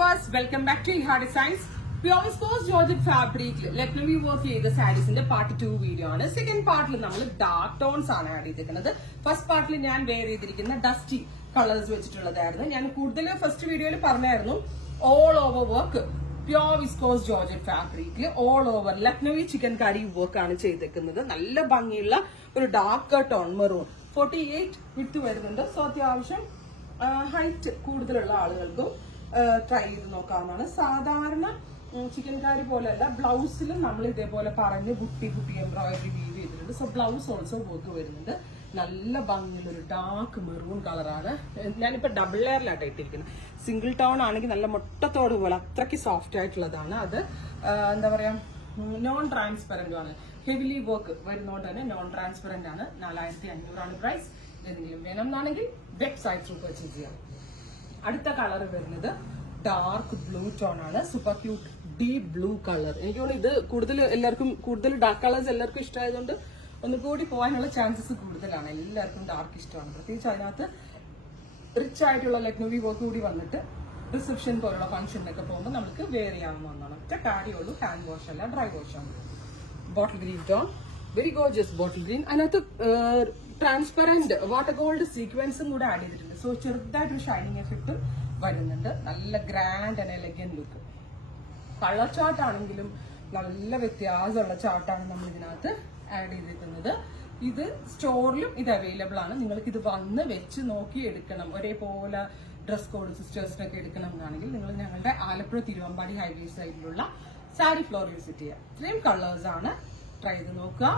viewers, welcome back to Iha Designs. Pure viscose Georgette fabric Lucknowi work ചെയ്ത സാരീസിന്റെ part 2 video ആണ്. Second പാർട്ടിൽ നമ്മൾ dark tones ആണ് add ചെയ്തിരിക്കുന്നത്. ഫസ്റ്റ് പാർട്ടിൽ ഞാൻ വെയർ ചെയ്തിരിക്കുന്ന ഡസ്റ്റി കളേഴ്സ് വെച്ചിട്ടുള്ളതായിരുന്നു. ഞാൻ കൂടുതൽ ഫസ്റ്റ് വീഡിയോയിൽ പറഞ്ഞായിരുന്നു all over work pure viscose georgette fabric all over Lucknowi chikankari work ആണ് ചെയ്തേക്കുന്നത്. നല്ല ഭംഗിയുള്ള ഒരു ഡാർക്ക് ടോൺ മെറൂൺ 48 വിട്ട് വരുന്നുണ്ട്. സോ അത്യാവശ്യം ഹൈറ്റ് കൂടുതലുള്ള ആളുകൾക്കും ട്രൈ ചെയ്ത് നോക്കാവുന്നതാണ്. സാധാരണ ചിക്കൻ കാരി പോലെയല്ല, ബ്ലൗസിലും നമ്മൾ ഇതേപോലെ പറഞ്ഞ് ബുട്ടി എംബ്രോയിഡറി വീവ് ചെയ്തിട്ടുണ്ട്. സോ ബ്ലൗസ് ഓൾസോ വർക്ക് വരുന്നുണ്ട്. നല്ല ഭംഗിയുള്ള ഒരു ഡാർക്ക് മെറൂൺ കളറാണ്. ഞാനിപ്പോ ഡബിൾ ലെയറിലായിട്ട് ഇട്ടിരിക്കുന്നത്. സിംഗിൾ ടോൺ ആണെങ്കിൽ നല്ല മുട്ടത്തോട് പോലെ അത്രയ്ക്ക് സോഫ്റ്റ് ആയിട്ടുള്ളതാണ്. അത് എന്താ പറയാ, നോൺ ട്രാൻസ്പെറന്റ് ആണ്. ഹെവിലി വർക്ക് വരുന്നതുകൊണ്ട് തന്നെ നോൺ ട്രാൻസ്പെറന്റ് ആണ്. 4500 പ്രൈസ്. എന്തെങ്കിലും വേണം എന്നാണെങ്കിൽ വെബ്സൈറ്റ് ത്രൂ പർച്ചേസ് ചെയ്യാം. അടുത്ത കളർ വരുന്നത് ഡാർക്ക് ബ്ലൂ ടോൺ ആണ്. Super cute deep blue colour. എനിക്ക് തോന്നുന്നു ഇത് കൂടുതൽ ഡാർക്ക് കളേഴ്സ് എല്ലാവർക്കും ഇഷ്ടമായതുകൊണ്ട് ഒന്നുകൂടി പോകാനുള്ള ചാൻസസ് കൂടുതലാണ്. എല്ലാവർക്കും ഡാർക്ക് ഇഷ്ടമാണ്. പ്രത്യേകിച്ച് അതിനകത്ത് റിച്ച് ആയിട്ടുള്ള ലക്നവി വർക്ക് കൂടി വന്നിട്ട് റിസപ്ഷൻ പോലുള്ള ഫംഗ്ഷനിലൊക്കെ പോകുമ്പോൾ നമുക്ക് വെയർ ചെയ്യാവുന്ന ഒന്നാണ്. ഒറ്റ കാര്യമുള്ളൂ, ഹാൻഡ് വാഷ് അല്ല, ഡ്രൈ വാഷ് ആണ്. Bottle green tone, very gorgeous bottle green. അതിനകത്ത് ട്രാൻസ്പെറന്റ് വാട്ടർ ഗോൾഡ് സീക്വൻസും കൂടെ ആഡ് ചെയ്തിട്ടുണ്ട്. സോ ചെറുതായിട്ടൊരു ഷൈനിങ് എഫക്ട് വരുന്നുണ്ട്. നല്ല grand and elegant look. Colour chart ആണെങ്കിലും നല്ല വ്യത്യാസമുള്ള ചാർട്ടാണ് നമ്മൾ ഇതിനകത്ത് ആഡ് ചെയ്തിരിക്കുന്നത്. ഇത് സ്റ്റോറിലും ഇത് അവൈലബിൾ ആണ്. നിങ്ങൾക്ക് ഇത് വന്ന് വെച്ച് നോക്കി എടുക്കണം. ഒരേപോലെ ഡ്രസ് കോഡ് സിസ്റ്റേഴ്സിനൊക്കെ എടുക്കണം എന്നാണെങ്കിൽ നിങ്ങൾ ഞങ്ങളുടെ ആലപ്പുഴ തിരുവമ്പാടി ഹൈവേ സൈഡിലുള്ള സാരി ഫ്ലോർ വിസിറ്റ് ചെയ്യുക. ഇത്രയും കളേഴ്സ് ആണ്. ട്രൈ ചെയ്ത് നോക്കുക.